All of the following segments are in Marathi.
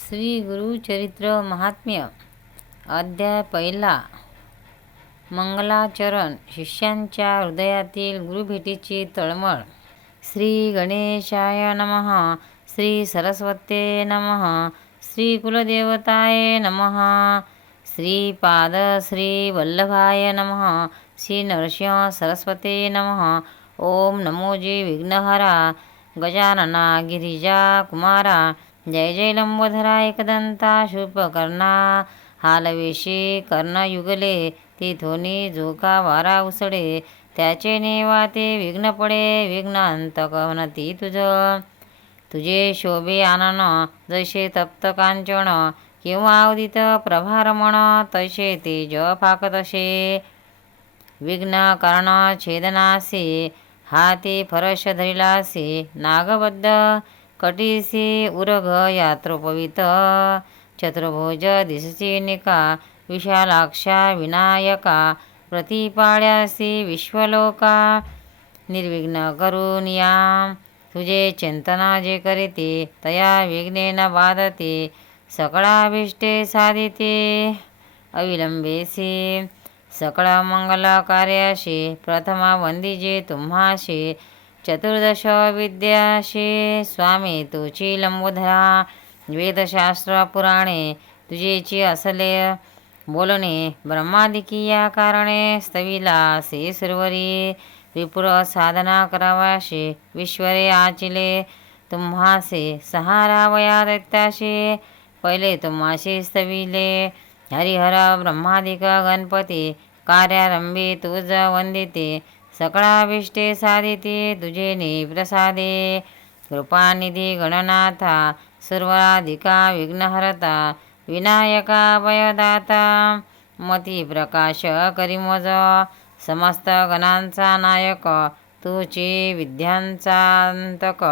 श्री गुरुचरित्र महात्म्य अध्याय पहिला. मंगलाचरण शिष्यांच्या हृदयातील गुरुभेटीची तळमळ. श्री गणेशाय नमः श्री सरस्वते नमः श्री कुलदेवताय नमः श्रीपाद श्री वल्लभाय नमः श्री नरसिंह सरस्वते नमः ओम नमोजी विघ्नहरा गजानना गिरिजा कुमारा जय जय लंबोधरा एकदंता शुभकर्णा हालवेशी कर्णयुगले तिथोनी झोका वारा उसळे त्याचे नेवा ते विघ्न पडे विघ्नांत कवनती तुझ. तुझे शोभे आनन जसे तप्त कांचन किंवा उदित प्रभारमण तसे तेज फाक तसे विघ्न कर्ण छेदनासे हाती फरश धरिलासे नागबद्ध कटिसे उरग यात्रोपवित। चतुर्भुज दिसची निका विशालाक्षा विनायका प्रतिपाळ्यासी विश्वलोका निर्विघ्न करून या तुझे चिंतना जे करीते तया विघ्नेन बाधते सकळाभीष्टे साधिते। अविलंबेसी सकळ मंगल कार्याशी प्रथमा वंदिजे तुम्हाशी चतुर्दश विद्याशी स्वामी तुझी लंबोधरा वेदशास्त्र पुराणे तुझेची असले बोलणे ब्रह्मादिकी या कारणे स्तविला से सुरवरी विपुर साधना करावाशी विश्वरे आचिले तुम्हासे सहारावया दैत्याशी पहिले तुम्हाशी स्तविले हरिहर ब्रह्मादिक गणपती कार्यारंभी तुझ वंदिते सकळाविष्टे साधिते तुझे निप्रसादे। कृपानिधी गणनाथा सर्वाधिका विघ्नहरता विनायका भयदाता। मती प्रकाश करीमज समस्त गणांचा नायक तुची विद्यांचांतक।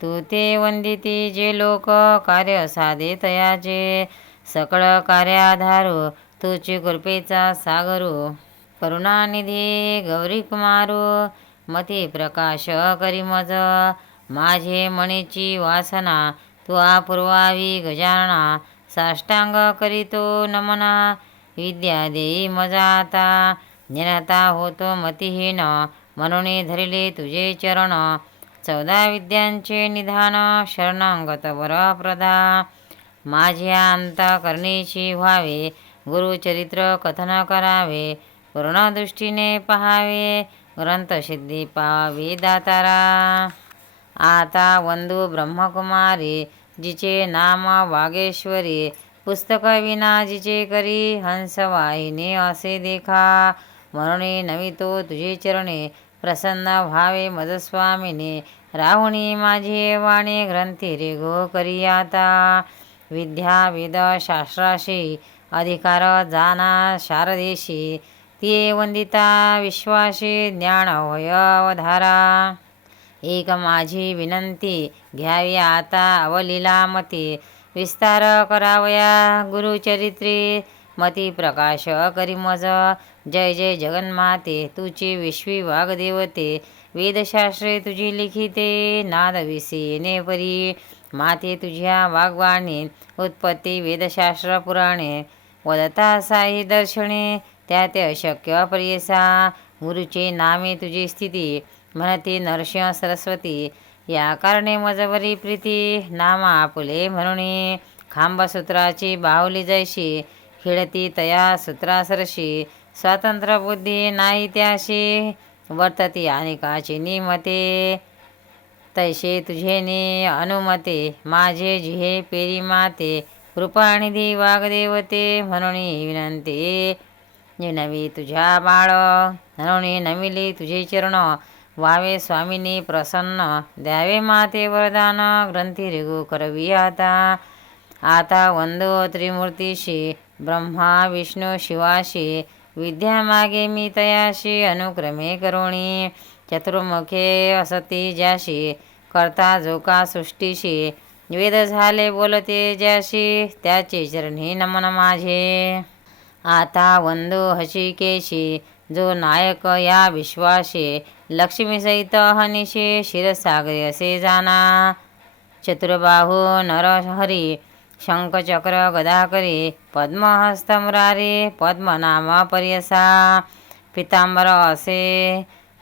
तू ते वंदिती जे लोक कार्य साधे तयाचे। सकळ कार्याधारू तुची कृपेचा सागरू। करुणानिधी गौरी कुमारू मती प्रकाश करिमज माझे मणीची वासना तू आपूर्वावी गजानना साष्टांग करीतो नमना. विद्या देई मजा आता निरता होतो मतिहीन म्हणून धरिले तुझे चरण. चौदा विद्यांचे निधान शरणांगत वरप्रदा. माझ्या अंतकरणीची व्हावे गुरुचरित्र कथन करावे पूर्णदृष्टीने पहावे ग्रंथसिद्धी पावे दातारा. आता वंदू ब्रह्मकुमारी जिचे नाम वागेश्वरी पुस्तक विना जिचे करी हंसवाहिनी असे देखा. म्हणून नवितो तुझे चरणे प्रसन्न व्हावे मदस्वामिनी राहुणी माझे वाणी ग्रंथी रे गो करी आता. विद्या वेद शास्त्राशी अधिकार जाना शारदेशी ते वंदिता विश्वाशी ज्ञान होय अवधारा एक माझी विनंती घ्यावी आता अवलीला मती विस्तार करावया गुरुचरित्री। मती प्रकाश करी मज। जय जय जगन्माते तुची विश्वी वागदेवते। वेदशास्त्रे तुझी लिखिते नादविसी परी। माते तुझ्या वाग्वाणी उत्पत्ती वेदशास्त्र पुराणे। वदता साई दर्शने त्या ते अशक्य अपरियसा गुरुचे नामे तुझी स्थिती म्हणते नरसिंह सरस्वती. या कारणे मजवरी प्रीती नामा आपुले म्हणून खांबसूत्राची बाहुली जैशी खिळती तया सूत्रासरशी स्वतंत्र बुद्धी नाही त्याशी वर्तती अनेकाची निमते. तैसे तुझे ने अनुमते माझे जिहे पेरी माते. कृपानिधी वागदेवते म्हणून विनंती. नवी तुझ्या बाळ धनुनी नमिली तुझे चरण वावे स्वामिनी प्रसन्न द्यावे माते वरदान ग्रंथी रिगू करवी आता. आता वंदो त्रिमूर्तीशी ब्रह्मा विष्णू शिवाशी विद्या मागे मी तयाशी अनुक्रमे करुणी. चतुर्मुखे असती ज्याशी करता जोका सृष्टीशी वेद झाले बोलते ज्याशी त्याचे चरणी नमन माझे. आता वंदो हशिकेशी जो नायक या विश्वाशी लक्ष्मीसहित हनिशे शिरसागरी असे जाना चतुर्बाहू नरहरी शंखचक्र गदाकरी पद्महस्तमरारे पद्मनाम पर्यसा पितांबर असे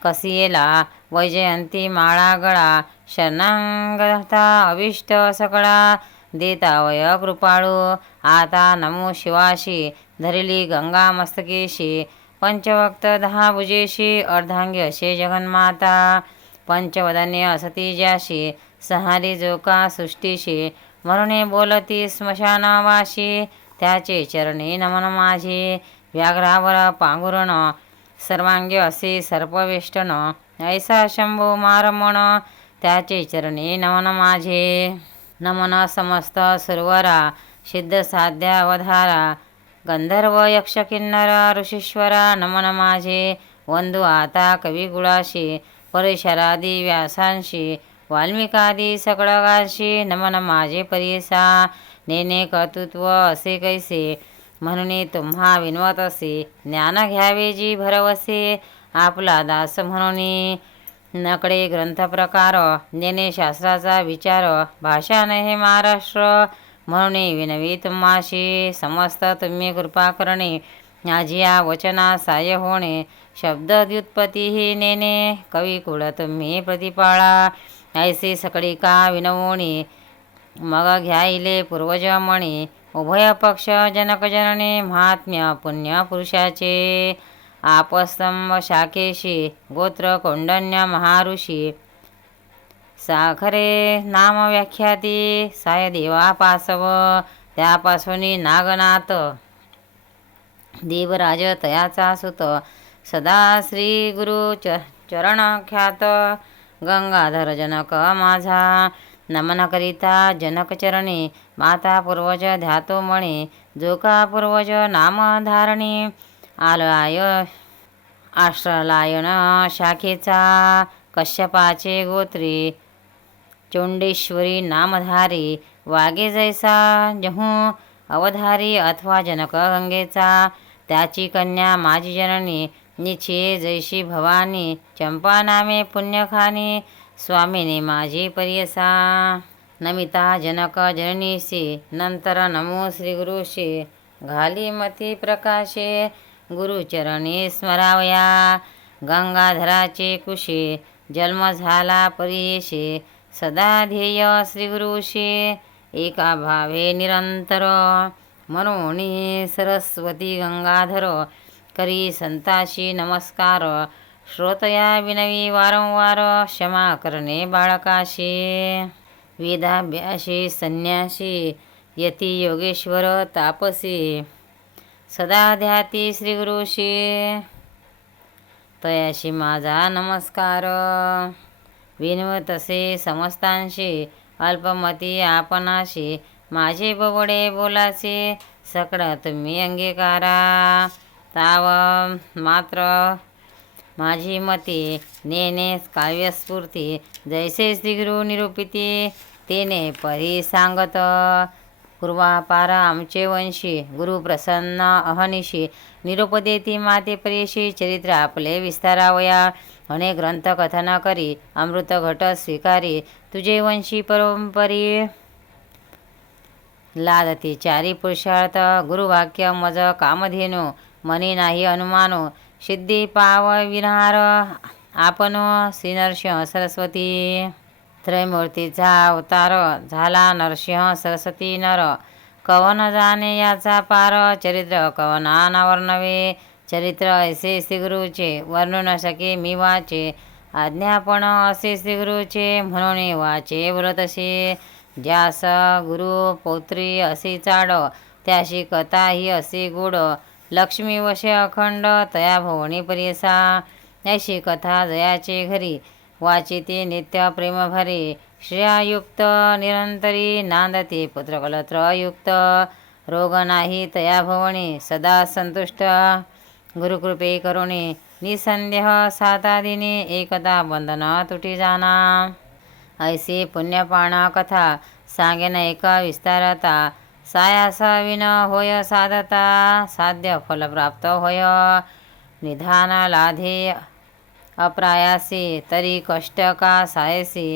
कसियेला वैजयंती माळा गळा शरणांगता अविष्ट सकळा देतावय कृपाळू आता नमो शिवाशी धरिली गंगा मस्तकेशी पंचवक्त दहा भुजेशी अर्धांगी असे जगन्माता पंचवदने असती ज्याशी सहारी जोका सृष्टीशी म्हणून बोलती स्मशानवाशी त्याचे चरणी नमन माझे व्याघ्रावर पांघुरण सर्वांगी असे सर्पवेष्टन ऐसा शंभो मारमण त्याचे चरणी नमन माझे. नमन समस्त सुरवरा सिद्ध साध्या अवधारा गंधर्व यक्ष किन्नर ऋषीश्वरा नमन माझे वंदू आता कविगुळाशी परेशरादी व्यासांशी वाल्मिकादी सकळगाशी नमन माझे परिसा नेने कर्तृत्व असे कैसे म्हणून तुम्हा विनवत असे ज्ञान घ्यावे जी भरवसे आपला दास म्हणून नकडे ग्रंथप्रकार नेने शास्त्राचा विचार भाषा हे महाराष्ट्र म्हणून विनवी तुम्हाशी समस्त तुम्ही कृपा करणे. माझी या वचना साय होणे. शब्द व्युत्पत्ती नेणे. कवी कुळ तुम्ही प्रतिपाळा. ऐसी सकळी का विनवोणी? मग घ्याईले पूर्वज म्हणे उभय पक्ष जनक जनने महात्म्य पुण्य पुरुषाचे. आपस्तंभ शाखेशी गोत्र कौंडन्य महाऋषी साखरे नाम व्याख्याती साय देवा पासव त्यापासून नागनाथ। देवराज तयाचा सुत सदा श्री गुरु च चरण ख्यात। गंगाधर जनक माझा नमन करिता जनक चरणी माता पूर्वज ध्यातो मणी जोका पूर्वज नाम धारणी। आलय आश्रलायन शाखेचा कश्यपाचे गोत्री चोंडेश्वरी नामधारी वागे जैसा जहू अवधारी अथवा जनक गंगेचा त्याची कन्या माझी जननी निछे जैशी भवानी चंपा नामे पुण्यखानी स्वामिनी माझी पर्यसा नमिता जनक जननीशी नंतर नमो श्रीगुरुशी घाली मती प्रकाशे गुरुचरणी स्मरावया गंगाधराचे कुशी जन्म झाला परियेशी सदा ध्येय श्रीगुरुशी एका भावे निरंतर। म्हणून सरस्वती गंगाधर करी संताशी नमस्कार। श्रोतया विनवी वारंवार क्षमा करणे बाळकाशी। वेदाभ्यासी संन्यासी यती योगेश्वर तापसी। सदा ध्याती श्रीगुरुशी। तयाशी माझा नमस्कार। विनवतसे समस्तांशी अल्पमती आपणाशी. माझे बबडे बोलाचे सकळ तुम्ही अंगीकारा. ताव मात्र माझी मती नेने काव्यस्फूर्ती. जैसे श्रीगुरु निरूपिती तेने परी सांगत. पूर्वापार आमचे वंशी गुरु प्रसन्न अहनिशी. निरुपदेती माते परेशी चरित्र आपले विस्तारावया. म्हणे ग्रंथ कथन करी अमृत घट स्वीकारी तुझे वंशी परंपरी लादती. चारी पुरुषार्थ गुरुवाक्य मज कामधेनु मनी नाही अनुमानो सिद्धी पाव विनहार आपण श्री नरसिंह सरस्वती त्रयमूर्तीचा अवतार झाला नरसिंह सरस्वती नर कवन जाणे याचा पार चरित्र कवना नवे चरित्र ऐसे श्रीगुरूचे वर्णन न शके मी वाचे आज्ञापण असे श्रीगुरूचे म्हणून वाचे व्रतसे ज्यास गुरु पौत्री असे चाड त्याशी कथा ही असे गोड लक्ष्मी वशे अखंड तया भवणी परिसा ऐशी कथा जयाचे घरी वाचिते नित्य प्रेमभरे श्रेयायुक्त निरंतरी नांदते पुत्रकलत्रयुक्त. रोग नाही तया भवणी सदा संतुष्ट. गुरुकृपे करुणे। निसंदेह सातादिनी एकदा बंधन तुटी जाना ऐसे पुण्यपाणा कथा सांगेन एका विस्तारता। सायास विन होय साधता साध्य फलप्राप्त होय। निधान लाधे अप्रायासी तरी कष्ट का सायसी।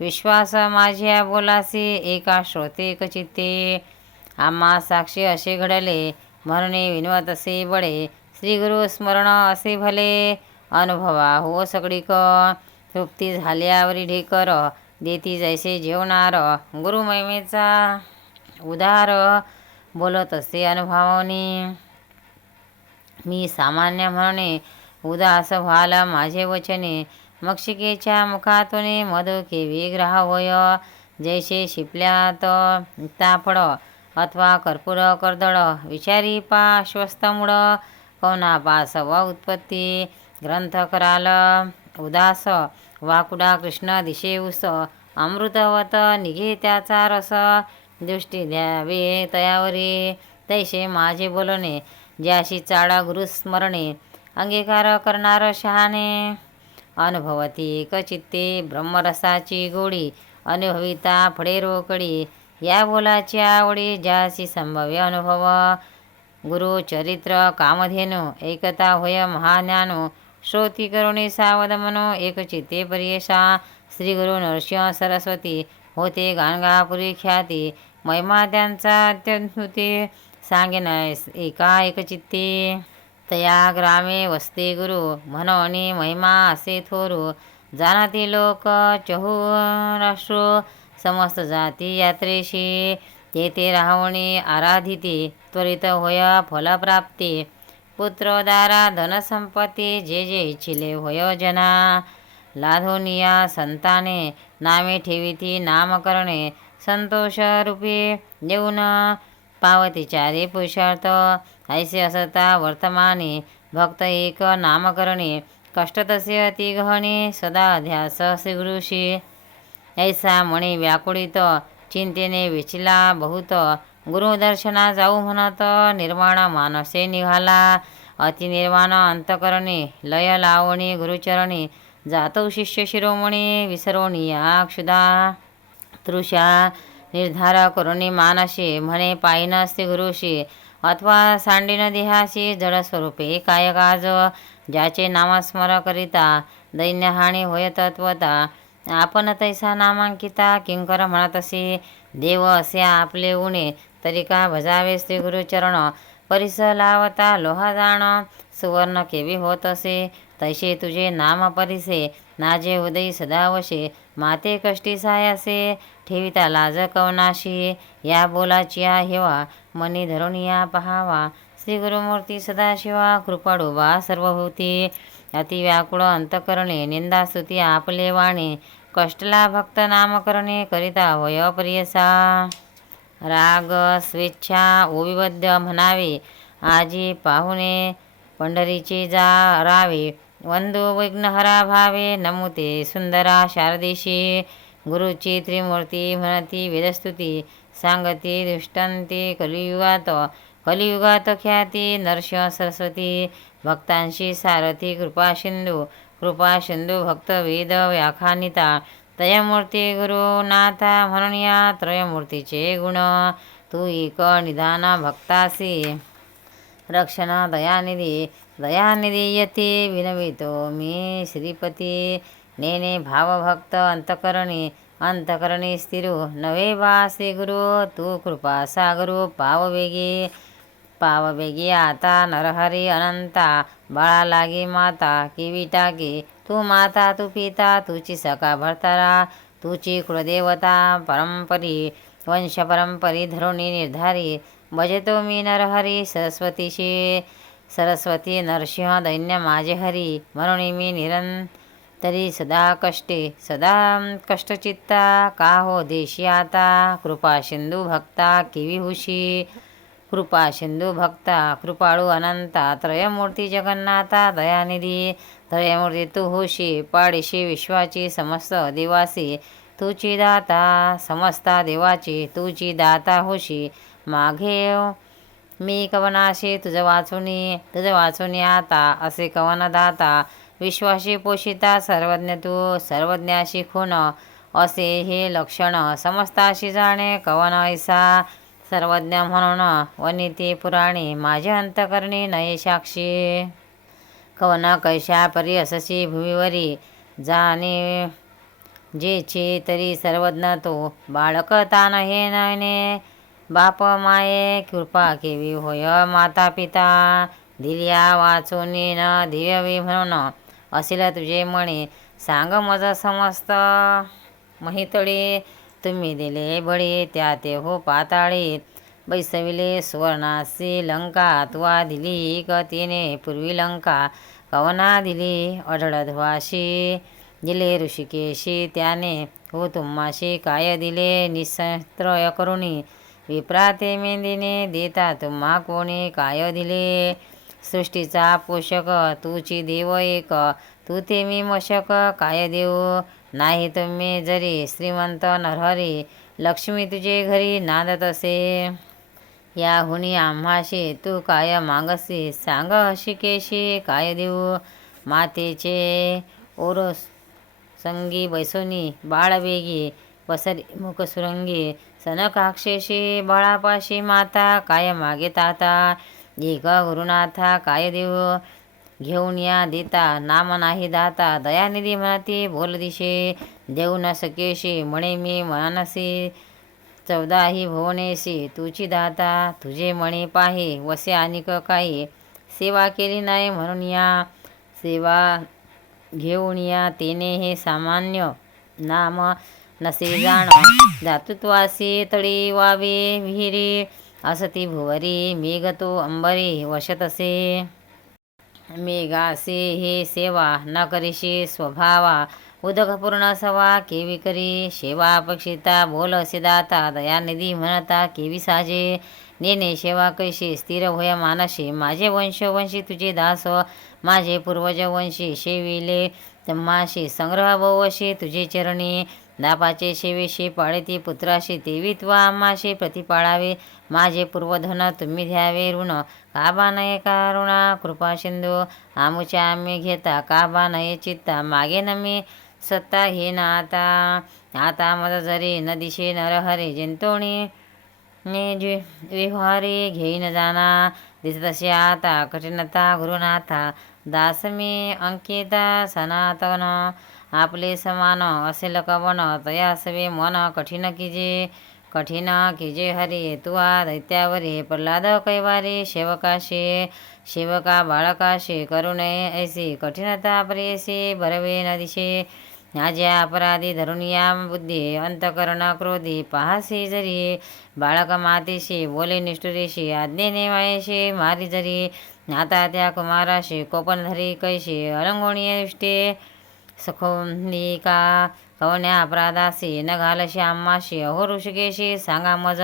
विश्वास माझ्या बोलासी एका श्रोते चित्ते आम्हा साक्षी असे घडले म्हणून विनवत असे बळे श्री गुरु स्मरण असे भले अनुभवा. हो सगळीक तृप्ती झाल्यावरी ढेकर. देती जैसे जेवणार. गुरु महिमेचा उदार बोलत असे अनुभवानी मी सामान्य म्हणणे उदास व्हाल माझे वचने. मक्षिकेच्या मुखातून मधु केवी ग्राह होय. जैसे शिपल्यात तापड अथवा कर्पूर कर्दळ. विचारी पा श्वस्तमुळ कोनापासव उत्पत्ती. ग्रंथ कराल. उदास. वाकुडा कृष्ण दिशे उस. अमृतवत निघे त्याचा रस. दृष्टी द्यावे तयावरी. तैसे माझे बोलणे. ज्याशी चाळा गुरुस्मरणे अंगीकार करणार शहाणे. अनुभवती एकचित्ते ब्रह्मरसाची गोडी. अनुभविता फडे रोकडी. या बोलाची आवडी ज्याशी संभव्य अनुभव. गुरु चरित्र कामधेनु एकता होय महाज्ञानो श्रोती करुणी सावध मनो एकचित्ते परियशा श्री गुरु नरसिंह सरस्वती होते गाणगापुरी ख्याती महिमा त्यांचा अत्यंतुते सांगेन एका एकचित्ते तया ग्रामे वसते गुरु म्हणून महिमा असे थोरू। जाणाती लोक चहू राष्ट्रो समस्त जाती यात्रेशी। तेथे राहवणी आराधिते त्वरित होय फलप्राप्ती. पुत्रोदारा धनसंपत्ती जे जे इच्छिले होय जना. लाधोनिया संताने नामे ठेविती नामकरणे संतोष रूपे देऊन पावतीचारी पुरुषार्थ. ऐसे असता वर्तमाने भक्त एक नामकरणे. कष्ट तसे अति गहणे सदा ध्यास श्रीगुरुशी. ऐसा म्हणे व्याकुळित चिंतेने विचिला बहुत. गुरुदर्शना जाऊ म्हणत निर्वाण मानसे निघाला. अतिनिर्वाण अंतकरणे लय लावणी गुरुचरणी जातो शिष्य शिरोमणी विसरोनिया क्षुदा तृषा निर्धार करुणी मानशी म्हणे पायी असते गुरुशी अथवा सांडीन देहाशी जडस्वरूपे कायकाज ज्याचे नामस्मर करिता दैन्यहानी होय तत्वता. आपण तैसा नामांकिता किंकर म्हणत असे देव असे आपले उणे तरी का भजावे श्री गुरुचरण? परिस लावता लोहा जाण सुवर्ण केवी होत असे तैसे तुझे नाम परिसे नाजे उदयी सदावशे माते कष्टी सायासे ठेविता लाज कवनाशी या बोलाची हेवा मनी धरून या पहावा श्री गुरुमूर्ती सदाशिवा कृपाडोबा सर्वभूती अति व्याकुळ अंतकरणे निंदास्तुती आपले वाणे कष्टला भक्त नामकरणे करिता वयप्रियसा. राग स्वेच्छा ओविबद्ध म्हणावे. आजी पाहुणे पंढरीचे जा रावे. वंदो विघ्नहरा भावे. नमुते सुंदरा शारदेशी. गुरुची त्रिमूर्ती म्हणती वेदस्तुती. सांगती दृष्टांती कलियुगात कलियुगात ख्याती नरसिंह सरस्वती. भक्तांशी सारथी कृपा सिंधू. कृपा सिंधू भक्त वेद व्याखानिता त्रयमूर्ती गुरुनाथा म्हणून या त्रयमूर्तीचे गुण तू एक निदान भक्तासी रक्षण दयानिधी दयानिधी यती विनवितो मी श्रीपती नेने भावभक्त अंतकरणी अंतकरणी स्थिरू नवे वा श्री गुरु तू कृपा सागरू पाववेगी पावबेगी आता नरहरी अनंता बाळा लागी माता किवी टाकी तू माता तू पिता तुची सका भरतारा तुची कुळदेवता परंपरी वंश परंपरी धरुणी निर्धारी भजतो मी नरहरी सरस्वतीशी सरस्वती नरसिंह दैन्य माझे हरी म्हणून मी निरंतरी सदा कष्टे सदा कष्टचित्ता का हो देशी आता कृपा सिंधू भक्ता किवी हुशी कृपा सिंधू भक्ता कृपाळू अनंता त्रयमूर्ती जगन्नाथा दयानिधी त्रयमूर्ती तू होशी पाडीशी विश्वाची समस्त देवासी तुची दाता समस्ता देवाची तुची दाता होशी. माघेव मी कवनाशी तुझं वाचुनी तुझं वाचुनी आता असे कवन दाता विश्वाशी पोषिता सर्वज्ञ तू सर्वज्ञाशी खून असे हे लक्षण समस्ताशी जाणे कवन ऐसा सर्वज्ञ म्हणून वनिती पुराणे. माझे अंतकरणी नये साक्षी. कवन कैशा परी असशी भूमीवरी जाणे जेचे तरी सर्वज्ञ तो. बाळक तान हे नयने. बाप माये कृपा केवी होय माता पिता दिल्या वाचून न दिव्यवी म्हणून. असेल तुझे म्हणे सांग मज समस्त. महितळी तुम्ही दिले बळी त्या ते हो पाताळी. बैसविले सुवर्णासी लंका तुवा दिली क तिने पूर्वी लंका कवना दिली अढळध्वाशी दिले ऋषिकेशी त्याने हो तुम्हाशी काय दिले? निसत्रय करुणी. विप्राते मेंदीने देता तुम्हा कोणी काय दिले? सृष्टीचा पोषक तूची देव एक. तू ते मी मशक काय देऊ? नाही तुम्ही जरी श्रीमंत नरहरी लक्ष्मी तुझे घरी नांदत असे. याहुनी आम्हाशी तू काय मागसी सांग हशिकेशी काय देऊ? मातेचे ओरस संगी बैसोनी बाळबेगी पसरी मुखसुरंगी सनकाक्षेशी बाळापाशी माता काय मागे ताता? एक गुरुनाथा काय देऊ? घेऊन या देता. नाम नाही दाता. दयानिधी म्हणती बोल दिशे. देऊ न सकेशी म्हणे मी मानसी. चौदाही भुवनेशी तुझी दाता तुझे म्हणे पाहे. वसे आणिक काही सेवा केली नाही म्हणून या. सेवा घेऊन या तेने हे सामान्य नाम नसे जाण. धातुत्वासी तळी वावे विहिरी. असती भुवरी मेघतो अंबरी वशतसे. मेघासे हे सेवा न करीशी स्वभावा उदक पूर्ण सवा केवी करी सेवा अपेक्षिता बोल सिदाता दयानिधी म्हणता केवी साजे. नेने सेवा कैशी स्थिर होय मानशी माझे वंश वंशी तुझे दास माझे पूर्वज वंशी शेविले. तम्माशी संग्रह बहुवशी तुझे चरणी दापाचे शेवेशी पाळेती पुत्राशी देवी त्वा आम्हाशी प्रतिपाळावे. माझे पूर्वधन तुम्ही द्यावे ऋण. काबा नये कारुणा कृपा सिंधू. आमुच्या आम्ही घेता. काबा नये चित्ता? मागे न मी सत्ता हे ना आता. आता मद जरी न दिशे नरहरे जिंतोणी. ने जे विहारे घेईन जाना. दिसतसे आता कठीणता गुरुनाथा. दास मी अंकिता सनातन. आपले समान असेल तया तयासवे मन कठीण कीजे? कठीण कीजे हरी? तुआ दैत्यावरे प्रल्हाद कैवारे शेवकाशे शेवका बाळकाशे करुणे ऐसे कठीणता प्रेयसे बरवे न दिशे आज्या अपराधी धरून या बुद्धी अंतकरण क्रोधी पहासी जरी बाळक मातेशी बोले निष्ठुरेशी आज्ञेने मायेशी मारी जरी आता त्या कुमाराशी कोपन धरी कैशी अलंगोणी इष्टे सखोनिका कवण्या अपराधासी न घालशी आम्हाशी अहो ऋषिकेशी सांगा मज.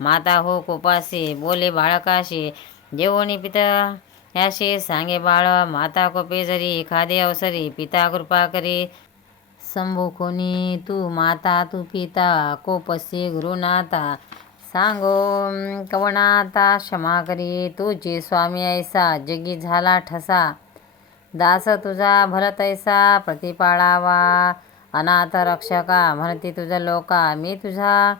माता हो कोपासी. बोले बाळकाशी. जेवणी पिता याशी सांगे बाळ. माता कोपे जरी एखादे अवसरी. पिता कृपा करी. संभो कोणी? तू माता तू पिता. कोपसी गुरुनाथा. सांगो कवनाता क्षमा करी. तुझी स्वामी ऐसा. जगी झाला ठसा. दास तुझा भरतैसा प्रतिपाळावा अनाथ रक्षका म्हणती तुझा लोका मी तुझा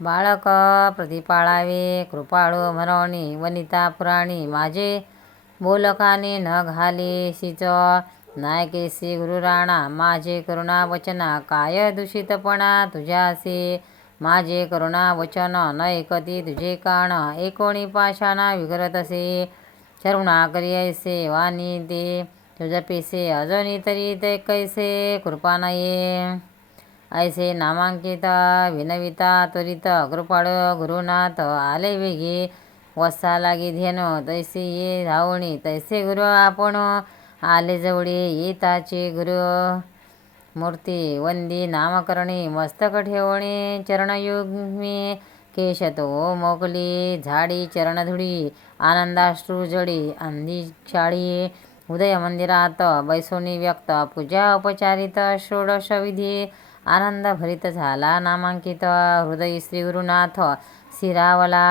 बाळक प्रतिपाळावे कृपाळू म्हणवणी वनिता पुराणी माझे बोलकाने न घाली सिच नायकेसी गुरुराणा माझे करुणा वचना काय दूषितपणा तुझ्यासी माझे करुणा वचन न ऐकती तुझे काण एकोणी पाषाणा विगरत असे. करुणा करी ऐसे वाणी दे. तुझ्या पैसे अजूनही तरी ते कैसे? कृपा नाही ऐसे नामांकित विनविता त्वरित अग्रपाड गुरुनाथ आले वेगी. वसा लागी धेनो तैसे ये धावणी तैसे गुरु आपण आले जवळी. येताचे गुरु मूर्ती वंदी नामकरणी मस्तक ठेवणे चरणयुग्मी केशतो मोकली झाडी चरणधुडी आनंदाश्रू जडी अंधी शाळी उदयमंदिरात बैसोनी व्यक्त पूजा उपचारित षोडशविधी आनंद भरित झाला. नामांकित हृदय श्री गुरुनाथ शिरावला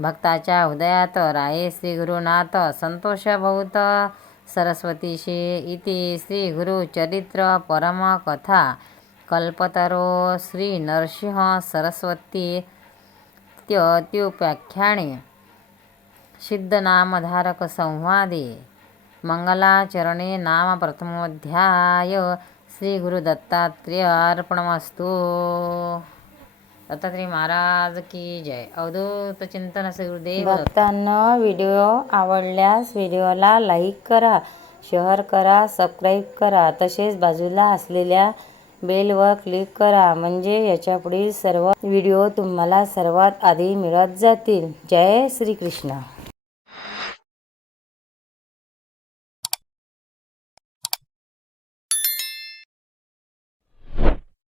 भक्ताच्या हृदयात राये श्री गुरुनाथ संतोष बहुत सरस्वतीशी इति श्री गुरुचरित्र परम कथा. कल्पतरो श्री नरसिंह सरस्वती त्योप्याख्याने. सिद्धनामधारक संवादे. मंगलाचरणे नाम प्रथमोध्याय श्री गुरुदत्तात्रेय दत्तात्रय महाराज की जय। अवधूत चिंतन श्री गुरुदेव भक्तांना व्हिडिओ आवडल्यास व्हिडिओला लाईक करा शेअर करा सबस्क्राईब करा तसेच बाजूला असलेल्या बेलवर क्लिक करा म्हणजे याच्यापुढील सर्व व्हिडिओ तुम्हाला सर्वात आधी मिळत जातील. जय श्रीकृष्ण.